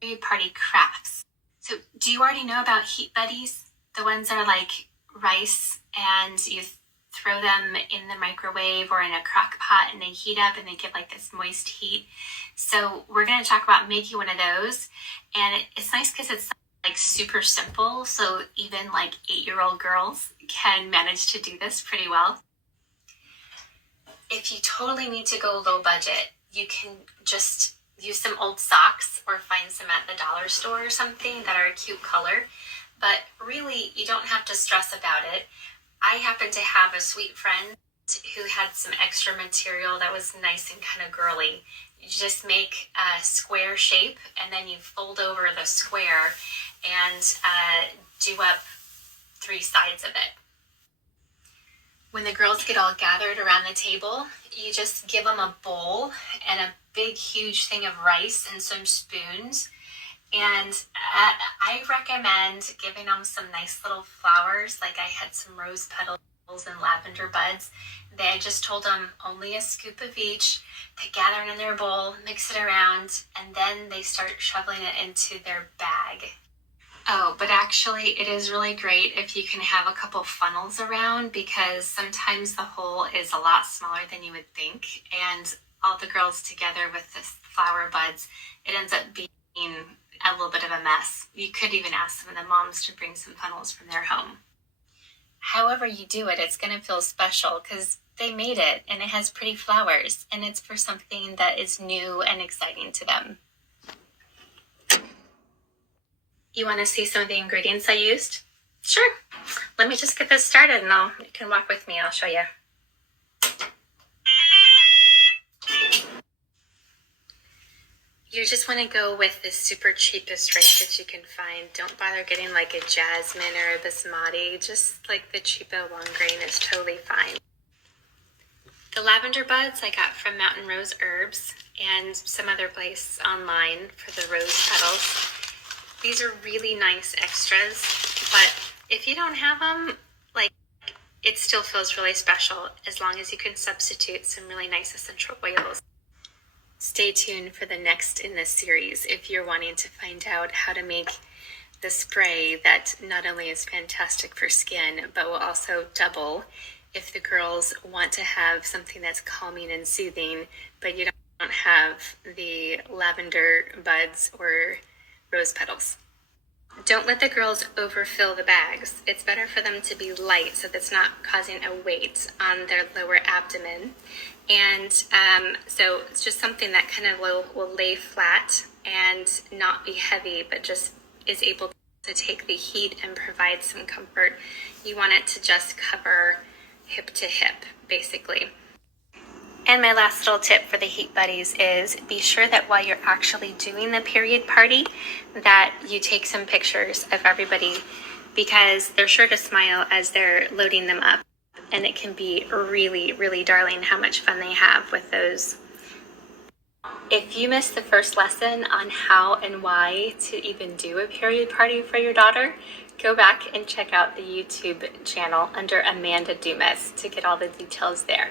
period party crafts. So do you already know about Heat Buddies? The ones that are like rice and you throw them in the microwave or in a crock pot and they heat up and they give like this moist heat. So we're going to talk about making one of those. And it's nice because it's like super simple. So even like 8-year-old girls can manage to do this pretty well. If you totally need to go low budget, you can just use some old socks or find some at the dollar store or something that are a cute color. But really, you don't have to stress about it. I happen to have a sweet friend who had some extra material that was nice and kind of girly. You just make a square shape and then you fold over the square and do up 3 sides of it. When the girls get all gathered around the table, you just give them a bowl and a big, huge thing of rice and some spoons. And I recommend giving them some nice little flowers. Like I had some rose petals and lavender buds. I just told them only a scoop of each. They gather it in their bowl, mix it around, and then they start shoveling it into their bag. Oh, but actually it is really great if you can have a couple funnels around, because sometimes the hole is a lot smaller than you would think. And all the girls together with the flower buds, it ends up being a little bit of a mess. You could even ask some of the moms to bring some funnels from their home. However you do it, it's going to feel special because they made it and it has pretty flowers and it's for something that is new and exciting to them. You want to see some of the ingredients I used? Sure. Let me just get this started and you can walk with me. I'll show you. You just want to go with the super cheapest rice that you can find. Don't bother getting like a jasmine or a basmati. Just like the cheapo long grain is totally fine. The lavender buds I got from Mountain Rose Herbs and some other place online for the rose petals. These are really nice extras, but if you don't have them, like, it still feels really special as long as you can substitute some really nice essential oils. Stay tuned for the next in this series if you're wanting to find out how to make the spray that not only is fantastic for skin, but will also double if the girls want to have something that's calming and soothing, but you don't have the lavender buds or rose petals. Don't let the girls overfill the bags. It's better for them to be light so that's not causing a weight on their lower abdomen. And so it's just something that kind of will lay flat and not be heavy, but just is able to take the heat and provide some comfort. You want it to just cover hip to hip, basically. And my last little tip for the Heat Buddies is be sure that while you're actually doing the period party, that you take some pictures of everybody, because they're sure to smile as they're loading them up. And it can be really, really darling how much fun they have with those. If you missed the first lesson on how and why to even do a period party for your daughter, go back and check out the YouTube channel under Amanda Dumas to get all the details there.